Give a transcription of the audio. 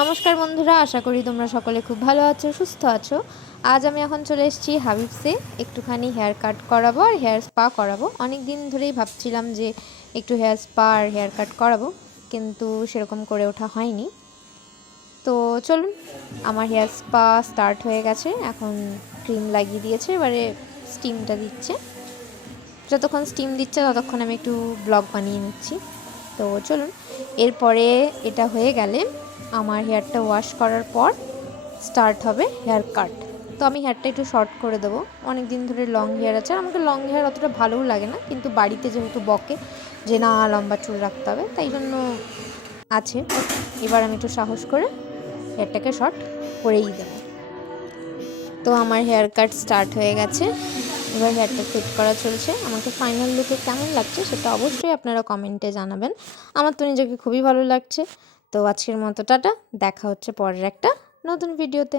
নমস্কার বন্ধুরা, আশা করি তোমরা সকলে খুব ভালো আছো, সুস্থ আছো। আজ আমি এখন চলে এসেছি হাবিবসে একটুখানি হেয়ার কাট করাবো আর হেয়ার স্পা করাবো। অনেক দিন ধরেই ভাবছিলাম যে একটু হেয়ার স্পা আর হেয়ার কাট করাবো, কিন্তু সেরকম করে ওঠা হয়নি। তো চলুন, আমার হেয়ার স্পা স্টার্ট হয়ে গেছে। এখন ক্রিম লাগিয়ে দিয়েছে, এবারে স্টিমটা দিচ্ছে। যতক্ষণ স্টিম দিচ্ছে ততক্ষণ আমি একটু ব্লগ বানিয়ে নিচ্ছি। তো চলুন, এরপরে এটা হয়ে গেলে আমার হেয়ারটা ওয়াশ করার পর স্টার্ট হবে হেয়ার কাট। তো আমি হেয়ারটা একটু শর্ট করে দেবো। অনেক দিন ধরে লং হেয়ার আছে, আর আমাকে লং হেয়ার অতটা ভালোও লাগে না, কিন্তু বাড়িতে যেহেতু বকে যে না লম্বা চুল রাখতে হবে, তাই জন্য আছে। এবার আমি একটু সাহস করে হেয়ারটাকে শর্ট করেই দেবো। তো আমার হেয়ার কাট স্টার্ট হয়ে গেছে, এবার হেয়ারটা সেট করা চলছে। আমাকে ফাইনাল লুকে কেমন লাগছে সেটা অবশ্যই আপনারা কমেন্টে জানাবেন। আমার তো নিজেকে খুবই ভালো লাগছে। তো আজকের মতো টাটা, দেখা হচ্ছে পরের একটা নতুন ভিডিওতে।